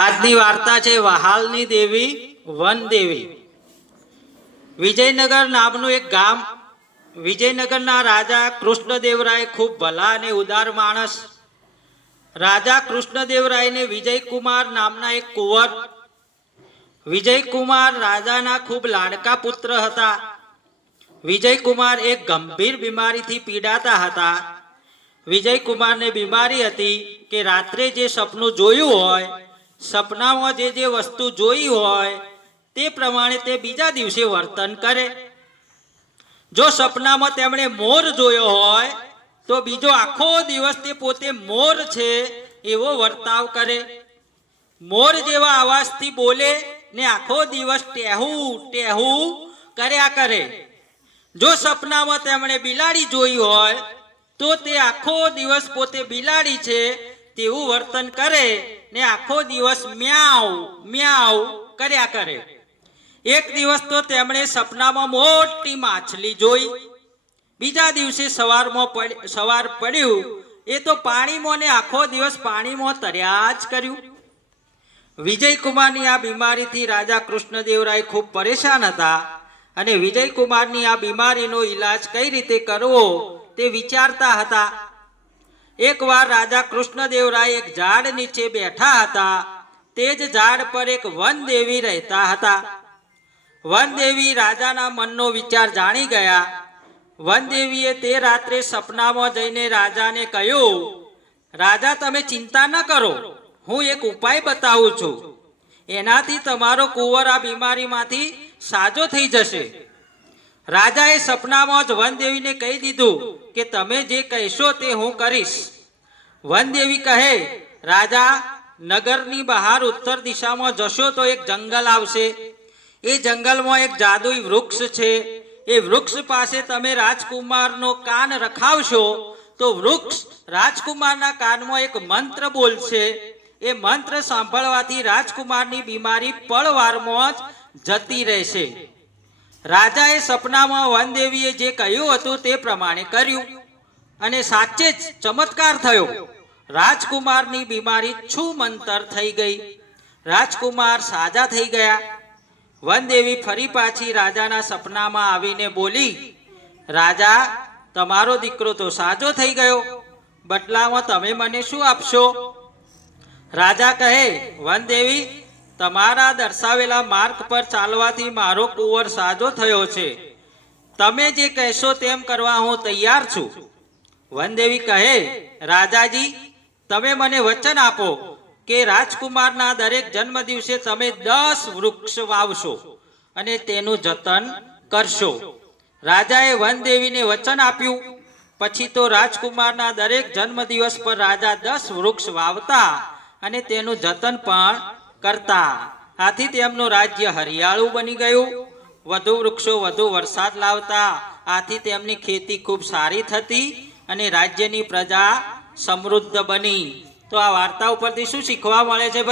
આજની વાર્તા છે, વહાલની દેવી, વન દેવી. વિજયનગર નામનું એક ગામ. વિજયનગરના રાજા કૃષ્ણદેવરાય ખૂબ ભલા અને ઉદાર માણસ. રાજા કૃષ્ણદેવરાયને વિજયકુમાર નામના એક કુંવર. વિજયકુમાર રાજાના ખૂબ લાડકા પુત્ર હતા. વિજયકુમાર એક ગંભીર બીમારીથી પીડાતા હતા. વિજયકુમારને બીમારી હતી કે રાત્રે જે સપનું જોયું હોય સપનામાં જે જે વસ્તુ જોઈ હોય, તે પ્રમાણે તે બીજા દિવસે વર્તન કરે. જો સપનામાં તેમણે મોર જોયો હોય, તો બીજો આખો દિવસ તે પોતે મોર છે એવો વર્તાવ કરે. મોર જેવા અવાજથી બોલે ને આખો દિવસ ટેહું ટેહું કર્યા કરે. જો સપનામાં તેમણે બિલાડી જોઈ હોય, તો તે આખો દિવસ પોતે બિલાડી છે તેવું વર્તન કરે. ને આખો દિવસ મ્યાઉ મ્યાઉ કર્યા કરે. એક દિવસ તો તેમણે સપનામાં મોટી માછલી જોઈ. બીજા દિવસે સવારમાં સવાર પડ્યું. એ તો પાણીમાં ને આખો દિવસ પાણીમાં તર્યા જ કર્યું. વિજયકુમારની આ બીમારીથી રાજા કૃષ્ણદેવરાય ખૂબ પરેશાન હતા અને વિજયકુમારની આ બીમારીનો ઈલાજ કઈ રીતે કરવો તે વિચારતા હતા. એકવાર રાજા કૃષ્ણદેવરાય એક ઝાડ નીચે બેઠા હતા. તે જ ઝાડ પર એક વનદેવી રહેતા હતા. વનદેવી રાજાના મનનો વિચાર જાણી ગયા. વનદેવીએ તે રાત્રે સપનામાં જઈને રાજાને કહ્યું, રાજા, તમે ચિંતા ન કરો. હું એક ઉપાય બતાવું છું. એનાથી તમારો કુંવર આ બીમારીમાંથી સાજો થઈ જશે. રાજાએ સપનામાં જ વનદેવીને કહી દીધું કે તમે જે કહેશો તે હું કરીશ. વનદેવી કહે, રાજા, નગરની બહાર ઉત્તર દિશામાં જશો તો એક જંગલ આવશે. એ જંગલમાં એક જાદુઈ વૃક્ષ છે. એ વૃક્ષ પાસે તમે રાજકુમારનો કાન રખાવશો તો વૃક્ષ રાજકુમારના કાનમાં એક મંત્ર બોલશે એ મંત્ર સાંભળવાથી રાજકુમારની બીમારી પળવારમાં જ જતી રહેશે. રાજાએ સપનામાં વનદેવીએ જે કહ્યું હતું તે પ્રમાણે કર્યું. અને સાચે જ ચમત્કાર થયો. રાજકુમારની બીમારી છૂમંતર થઈ ગઈ. રાજકુમાર સાજા થઈ ગયા. વનદેવી ફરી પાછી રાજાના સપનામાં આવીને બોલી, રાજા, તમારો દીકરો તો સાજો થઈ ગયો. બદલામાં તમે મને શું આપશો? રાજા કહે, વનદેવી તમારા દર્શાવેલા માર્ગ પર ચાલવાથી મારો કુંવર સાજો થયો છે. તમે જે કહેશો તેમ કરવા હું તૈયાર છું. વનદેવી કહે, રાજાજી, તમે મને વચન આપો કે રાજકુમારના દરેક જન્મ દિવસે તમે દસ વૃક્ષ વાવશો અને તેનું જતન કરશો. રાજાએ વનદેવીને વચન આપ્યું. પછી તો રાજકુમારના દરેક જન્મદિવસ પર રાજા દસ વૃક્ષ વાવતા અને તેનું જતન પણ કરતા. આથી તેમનું રાજ્ય હરિયાળું બની ગયું. વધુ વૃક્ષો, વધુ વરસાદ લાવતા. આથી તેમની ખેતી ખૂબ સારી થતી અને રાજ્યની પ્રજા સમૃદ્ધ બની. તો આ વાર્તા ઉપરથી શું શીખવા મળે છે